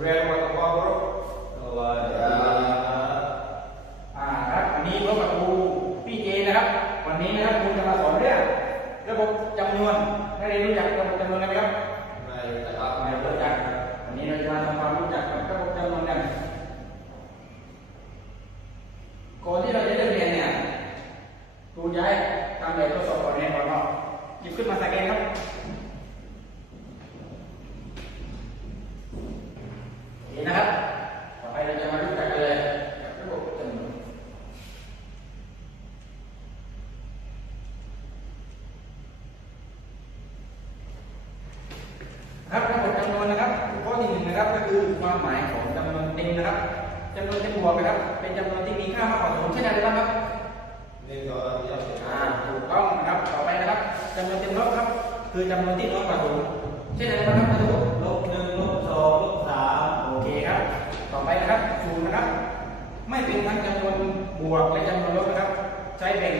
เรียนวัตถุความรู้ อ่าครับวันนี้พบกับครูพี่เจนะครับ วันนี้นะครับครูจะมาสอนเรื่องระบบจำนวนนักเรียนรู้จักระบบจำนวนกันไหมครับ ในนะครับ ไม่รู้จักวันนี้เราจะมาทำความรู้จักกับระบบจำนวนกันก่อนที่เราจะเริ่มเรียนเนี่ยครูจะให้ทำแบบทดสอบก่อนเรียนก่อนเนาะหยิบขึ้นมาสแกนครับเห็นนะครับ ต่อไปเราจะมารู้จักกันเลยกับระบบจำนวน ครับระบบจำนวนนะครับข้อที่ห นึ่งนะครับก็คือความหมายของจำนวนเต็มนะครับจำนวนเต็มบวกนะครับ เป็นจำนวนที่มีค่ามากกว่าศูนย์เช่นอะไรบ้างครับนี่ก็เรียกอ่าถูกต้องนะครับต่อไปนะครับจำนวนเต็มลบครับ คือจำนวนที่น้อยกว่าศูนย์เช่นอะไรบ้างครับมาดูลบหนึ่งลบสองลบสามโอเคครับ ต่อไปนะครับศูนย์นะครับ ไม่เป็นทั้งจำนวนบวกและจำนวนลบนะครับ ใช้แบ่ง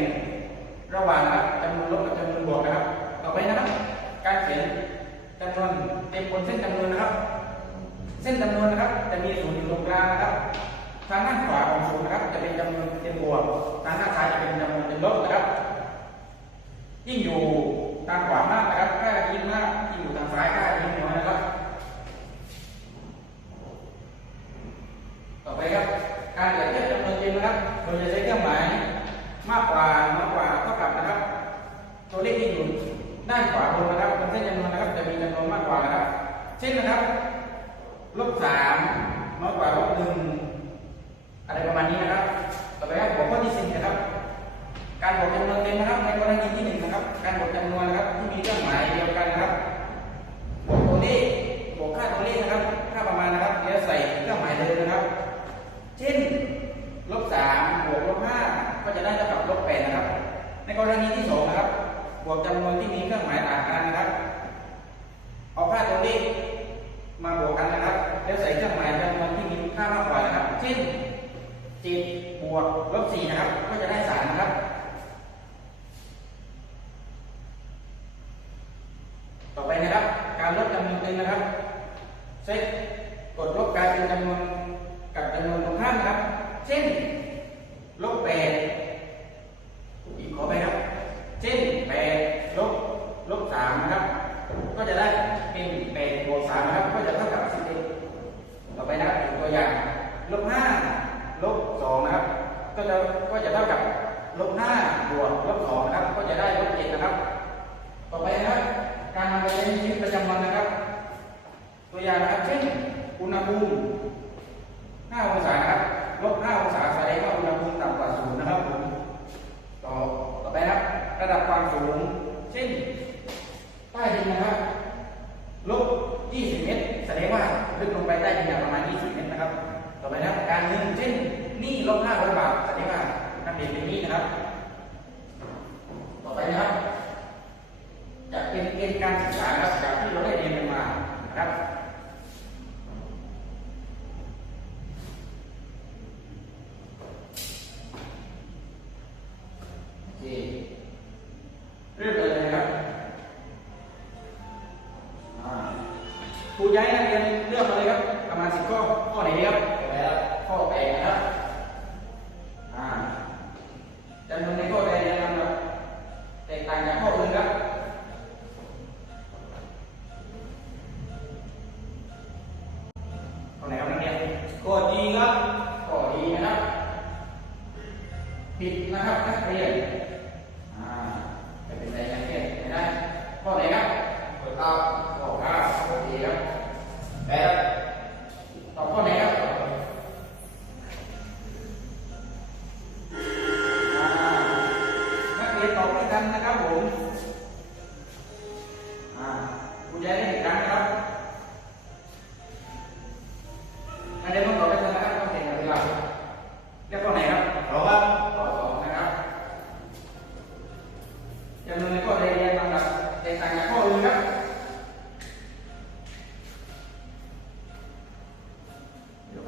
เส้นจำนวนนะครับจะมีศูนย์อยู่ตรงกลางนะครับ ทางด้านขวาของศูนย์นะครับ จะเป็นจำนวนเต็มบวก ทางด้านซ้ายจะเป็นจำนวนเต็มลบนะครับ ยิ่งอยู่ทางขวามากนะครับค่ายิ่งมากยิ่งอยู่ทางซ้ายค่ายิ่งน้อยนะครับ ต่อไปครับ การเปรียบเทียบจำนวนเต็มนะครับ โดยจะใช้เครื่องหมายมากกว่าน้อยกว่าเท่ากับนะครับ ตัวเลขที่อยู่ด้านขวาบนนะครับบนเส้นจำนวนนะครับ จะมีจำนวนมากกว่านะครับ เช่นนะครับ แล้วใส่เครื่องหมายจำนวนที่มีค่ามากกว่านะครับ เช่นเจ็ดบวกลบสี่นะครับ ก็จะได้สามนะครับ ต่อไปนะครับ การลบจำนวนเต็มนะครับ เซ็ตกดลบกลายเป็นจำนวนกับจำนวนตรงข้ามนะครับ เช่นลบแปดอีกขอไปครับ เช่นแปดลบลบสามนะครับ ก็จะได้ ลบห้าลบสองนะครับ ก็จะก็จะเท่ากับลบห้าบวกลบสองนะครับ ก็จะได้ลบเจ็ดนะครับ ต่อไปนะครับ การนำไปใช้ในชีวิตประจำวันนะครับ ตัวอย่างนะครับเช่นอุณหภูมิ5องศานะครับลบ5องศาแสดงว่าอุณหภูมิต่ำกว่าศูนย์นะครับผมต่อต่อไปนะครับ ระดับความสูง เช่นใต้ดินนะครับลบ20 เมตร แสดงว่าลึกลงไปใต้ดินอย่างประมาณ 20เม ต่อไปนะการเงินเช่นหนี้ลบห้าร้อยบาทอันนี้ว่านักเรียนเป็นหนี้นะครับ ต่อไปนะครับจะเป็นเกณฑ์การศึกษาครับ ประมาณสิบข้อ ข้อไหนดีครับแล้วข้อแปดนะครับอ่าจำนวนในข้อใดจะนำแบบแตกต่างจากข้ออื่นครับข้อไหนครับนักเรียนกดดีครับข้อดีนะครับผิดนะครับนักเรียน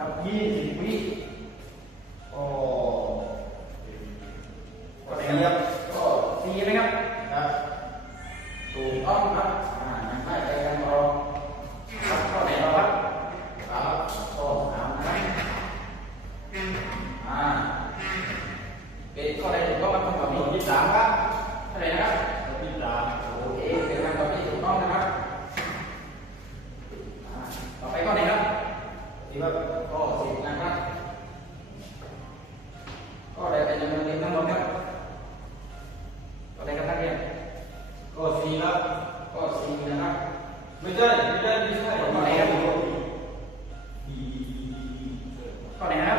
เดี๋ยวค ถือว่าข้สิบนะครับ ก็ได้เป็นจำนวนเรียนทั้งหมดครับก็ได้ครับนักเรียก็สี่ครับข้สี่นะครับ ไม่ใช่ไม่ใช่ไม่ใช่ข้ไหนครับข้อไหนครับ